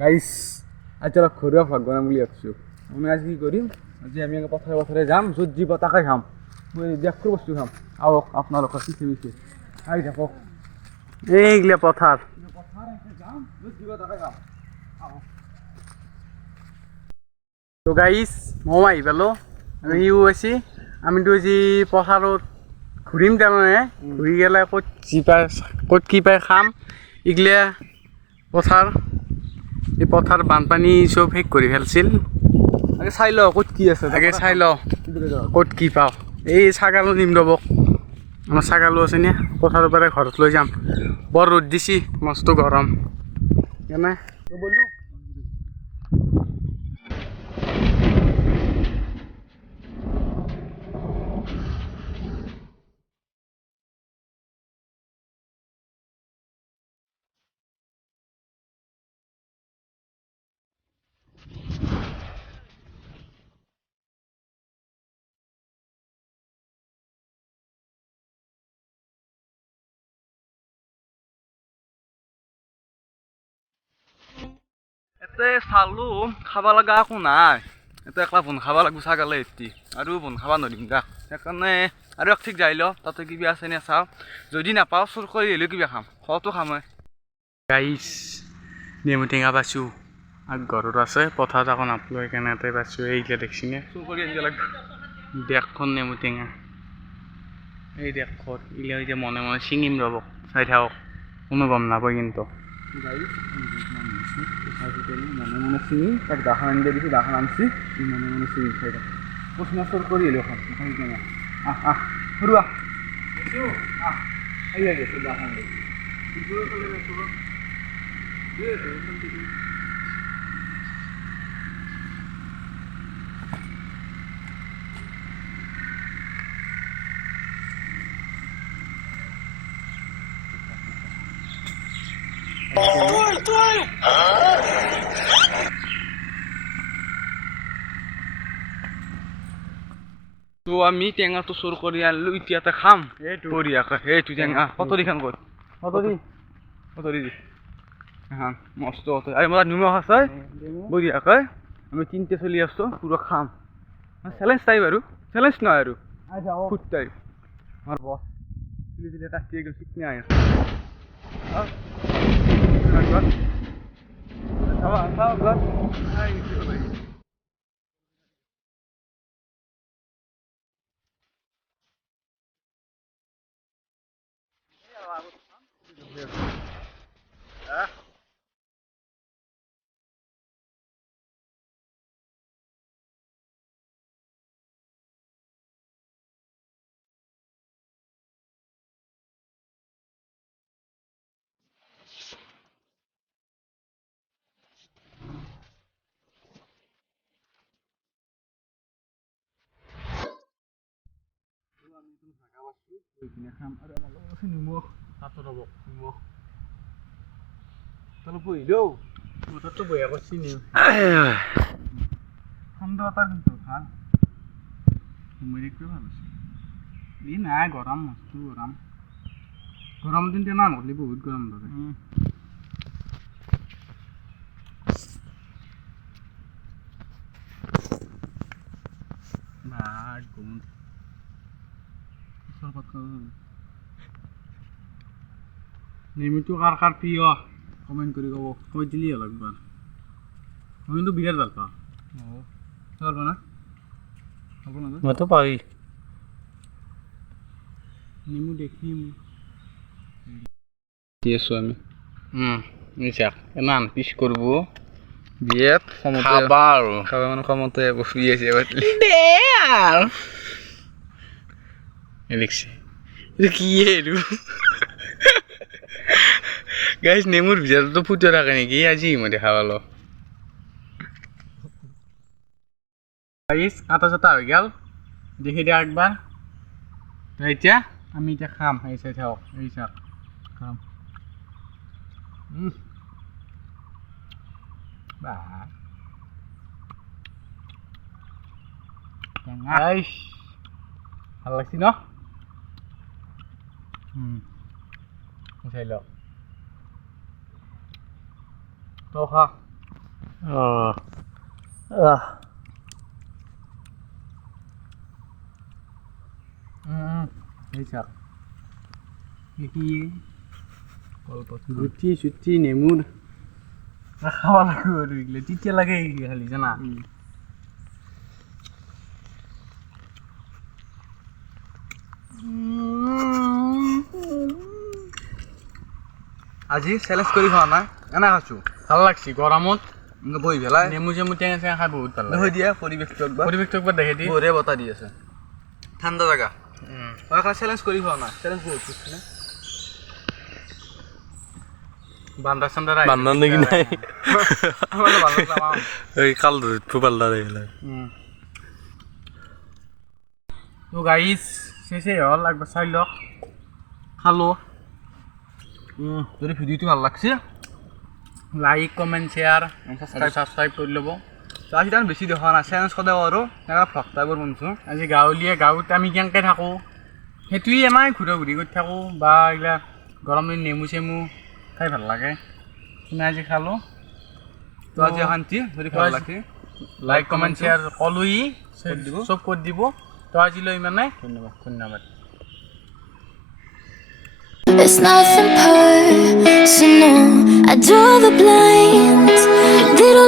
গাইছ আজি অলপ ঘৰুৱা ভাগ বনাম বুলি ভাবিছোঁ। আমি আজি কি কৰিম, আজি আমি পথাৰে পথাৰে যাম, য'ত যি পতাকে খাম, মই দেখোঁ বস্তু খাম। আহক আপোনালোকৰ পিছে পিছে আহি থাকক। এইগিলা পথাৰ যাম, য'ত যি পতাকে খাম। তো গাইছ ময়ো আহি পালোঁ, ইও আছে। আমিতো আজি পথাৰত ঘূৰিম, তাৰমানে ঘূৰি গ'লে ক'ত কি পাই খাম। এইগিলা পথাৰ, এই পথাৰ বানপানী চব শেষ কৰি ফেলছিল। আগে চাই লওঁ ক'ত কি আছে, তাকে চাই লওঁ ক'ত কি পাওঁ। এই ছাগালো নিম ৰ'ব, আমাৰ ছাগালো আছে নে, পথাৰৰ পৰা ঘৰত লৈ যাম। বৰ ৰ'দ দিছি, মস্ত গৰম কেনে। এতে চালোঁ খাব লগা একো নাই, এতে একলা বন খাব লাগিব ছাগালে এতি, আৰু বন খাব নোৱাৰিম গা। সেইকাৰণে আৰু এক ঠিক যাই লওঁ, তাতে কিবা আছে নে চাওঁ, যদি নাপাওঁ চুৰ কৰি হ'লেও কিবা খাম, খোৱাটো খাম। গাইছ নেমু টেঙা পাইছোঁ, ঘৰত আছে পথাৰত আকৌ নাপলোঁ, সেইকাৰণে ইয়াতে পাইছোঁ। এইগিলা দেখছিনে, চুৰ কৰি আনিব লাগিব। দেখখন নেমু টেঙা, এই দেখত এইগিলা এতিয়া মনে মনে ছিঙিম ৰ'ব, চাই থাকক, কোনো গম নাপায় কিন্তু। মনে মনে চিঙি তাক দাখন আনিব দিছোঁ, দাখন আনছি মনে মনে চিঙি খাই থাক। পচি চুৰ কৰি হ'লেও খাম, খাই কেনে আহ সৰু আহ আহি আহি আছে দাখন লৈ। তো আমি টেঙাটো চুৰ কৰি আনিলোঁ, এতিয়াতে খাম বঢ়িয়াকৈ। সেইটো টেঙা কটৰীখন ক'ত, কটৰী দি এখন মস্ত কটৰী, আৰু মোৰ নিমখ আছে বঢ়িয়াকৈ। আমি তিনিটা চলি আছোঁ, পুৰা খাম। চেলেঞ্জ টাইপ আৰু, চেলেঞ্জ নহয় আৰু ফুড টাইপ। আমাৰ বছ চিলি চিলি কাটি একদম চিকনি আহি আছে। খাম আৰু আমাৰ লগত আছে নিমখ, তাতো ৰ'ব নিমখ তলত বহিলেও মটৰটো বঢ়িয়া কৰিছি নিম ঠাণ্ডা এটা কিন্তু ভাল ভাল আছে। এই নাই গৰম, মস্ত গৰম, গৰম দিন টেঙা নহ'লে বহুত গৰম ধৰে। নেমুটো কাৰ কাৰ প্ৰিয় কমেণ্ট কৰি ক'ব, কৈ দিলেই হ'ল একবাৰ। মই কিন্তু বিৰাট ভাল পাওঁ। পাব না হ'ব না মইতো পাৰি নেমু দেখিম দি আছোঁ আমি চাক ইমান পিছ কৰিব বিয়াত খাবা আৰু খাব মানে কমতে বস্তু আছে দে আৰু দেখছি এইটো কি এইটো গাইছ নেমুৰ ভিতৰতো ফুটা থাকে নেকি, আজি মই দেখা পালোঁ। গাইছ কাটা চাটা হৈ গ'ল, দেখি দিয়া একবাৰ। এতিয়া আমি এতিয়া খাম, এই চাই থাকক, এই চাওক খাম। গাইছ ভাল লাগছি ন, চাই লওক তই খা। গুটি চুটি নেমু খাব লাগিব আৰু এইগিলা তেতিয়া লাগে খালি জানা আজি চেলেঞ্জ কৰি খোৱা নাই এনে খাইছোঁ ভাল লাগছি গৰমত বহি পেলাই নেমু চেমু টেঙা চেঙা খাই বহুত ভাল লাগে হৈ দিয়া পৰিৱেশটো একবাৰ পৰিৱেশটো একবাৰ দেখে দি বঢ়িয়া বতাহ দি আছে ঠাণ্ডা জেগা মই খালি চেলেঞ্জ কৰি খোৱা নাই চেলেঞ্জ বহুত কৰিছোঁ নে বান্দা চান্দা বান্দা নেকি নাই আমাৰ ভাল লাগলাম এই কাল ফুপাল্লা দেখিলে তো গাইজ শেষে হ'ল একবাৰ চাই লওক খালোঁ যদি ভিডিঅ'টো ভাল লাগছে লাইক কমেণ্ট শ্বেয়াৰ ছাবস্ক্ৰাইব কৰি ল'ব আজি তাৰ বেছি দেখা নাই চেলেঞ্জ সদায় কৰোঁ তেনেকুৱা ভ্লগ টাইপৰ বনাইছোঁ আজি গাঁৱত আমি কেনেকৈ থাকোঁ সেইটোৱে আমাৰ ঘূৰা ঘূৰি কৰি থাকোঁ বা এইবিলাক গৰম দিন নেমু চেমু খাই ভাল লাগে আমি আজি খালোঁ তো আজি শান্তি যদি ভাল লাগে লাইক কমেণ্ট শ্বেয়াৰ ক'লোই দিব। চব কৰি দিব তো আজিলৈ ইমানে ধন্যবাদ It's nothing personal. I draw the blinds. They don't